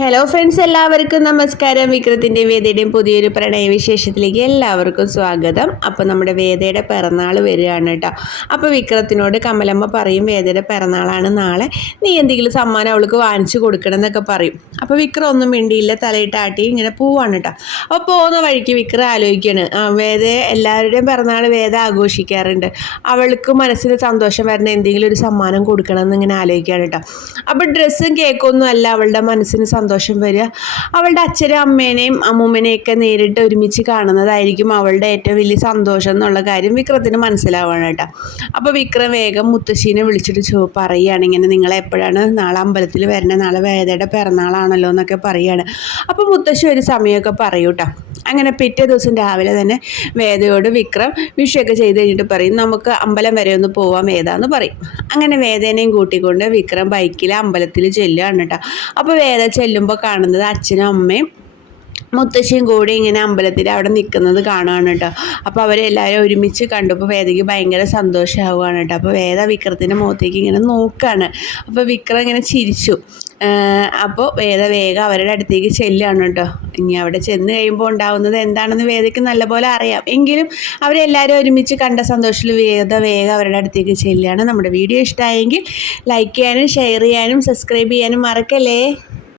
Hello friends എല്ലാവർക്കും നമസ്കാരം. വിക്രത്തിന്റെ വേദയുടെയും പുതിയൊരു പ്രണയവിശേഷത്തിലേക്ക് എല്ലാവർക്കും സ്വാഗതം. അപ്പോൾ നമ്മുടെ വേദയുടെ പിറന്നാൾ വരികയാണ് കേട്ടോ. അപ്പോൾ വിക്രത്തിനോട് കമലമ്മ പറയും വേദയുടെ പിറന്നാളാണ് നാളെ. നീ എന്തെങ്കിലും സമ്മാനം അവൾക്ക് വാങ്ങിച്ചു കൊടുക്കണം എന്നൊക്കെ പറയും. അപ്പോൾ വിക്രം ഒന്നും മിണ്ടിയില്ല തലയിട്ടാട്ടി ഇങ്ങനെ പോവാണ് കേട്ടോ. അപ്പോൾ പോകുന്ന വഴിക്ക് വിക്രം ആലോചിക്കുകയാണ്. വേദ എല്ലാവരുടെയും പിറന്നാൾ വേദ ആഘോഷിക്കാറുണ്ട്. അവൾക്ക് മനസ്സിൽ സന്തോഷം വരുന്ന എന്തെങ്കിലും ഒരു സമ്മാനം കൊടുക്കണം എന്നിങ്ങനെ ആലോചിക്കുകയാണ് കേട്ടോ. അപ്പോൾ ഡ്രസ്സും കേക്കൊന്നും അല്ല അവളുടെ മനസ്സിന് സന്തോഷം വരിക. അവളുടെ അച്ഛനും അമ്മേനെയും അമ്മൂമ്മനെയൊക്കെ നേരിട്ട് ഒരുമിച്ച് കാണുന്നതായിരിക്കും അവളുടെ ഏറ്റവും വലിയ സന്തോഷം എന്നുള്ള കാര്യം വിക്രത്തിന് മനസ്സിലാവണം കേട്ടോ. അപ്പോൾ വിക്രം വേഗം മുത്തശ്ശീനെ വിളിച്ചിട്ട് ചോ പറയുകയാണ്. ഇങ്ങനെ നിങ്ങൾ എപ്പോഴാണ് നാളെ അമ്പലത്തിൽ വരണേ നാളെ വേദയുടെ പിറന്നാളാണല്ലോ എന്നൊക്കെ പറയുകയാണ്. അപ്പോൾ മുത്തശ്ശി ഒരു സമയമൊക്കെ പറയൂ കേട്ടോ അങ്ങനെ പിറ്റേ ദിവസം രാവിലെ തന്നെ വേദയോട് വിക്രം വിഷയൊക്കെ ചെയ്ത് കഴിഞ്ഞിട്ട് പറയും നമുക്ക് അമ്പലം വരെ ഒന്ന് പോവാം വേദ എന്ന് പറയും. അങ്ങനെ വേദനയും കൂട്ടിക്കൊണ്ട് വിക്രം ബൈക്കിൽ അമ്പലത്തിൽ ചെല്ലുകയാണ് കേട്ടോ. അപ്പോൾ വേദ ചെല്ലുമ്പോൾ കാണുന്നത് അച്ഛനും അമ്മയും മുത്തശ്ശിയും കൂടി ഇങ്ങനെ അമ്പലത്തിൽ അവിടെ നിൽക്കുന്നത് കാണുകയാണ് കേട്ടോ. അപ്പോൾ അവരെല്ലാവരും ഒരുമിച്ച് കണ്ടപ്പോൾ വേദയ്ക്ക് ഭയങ്കര സന്തോഷമാവുകയാണ് കേട്ടോ. അപ്പോൾ വേദ വിക്രത്തിന്റെ മുഖത്തേക്ക് ഇങ്ങനെ നോക്കുകയാണ്. അപ്പോൾ വിക്രം ഇങ്ങനെ ചിരിച്ചു. അപ്പോൾ വേദ വേഗം അവരുടെ അടുത്തേക്ക് ചെല്ലുകയാണ് കേട്ടോ. ഇനി അവിടെ ചെന്ന് കഴിയുമ്പോൾ ഉണ്ടാവുന്നത് എന്താണെന്ന് വേദയ്ക്ക് നല്ലപോലെ അറിയാം. എങ്കിലും അവരെല്ലാവരും ഒരുമിച്ച് കണ്ട സന്തോഷത്തിൽ വേദ വേഗം അവരുടെ അടുത്തേക്ക് ചെല്ലുകയാണ് നമ്മുടെ വീഡിയോ ഇഷ്ടമായെങ്കിൽ ലൈക്ക് ചെയ്യാനും ഷെയർ ചെയ്യാനും സബ്സ്ക്രൈബ് ചെയ്യാനും മറക്കല്ലേ?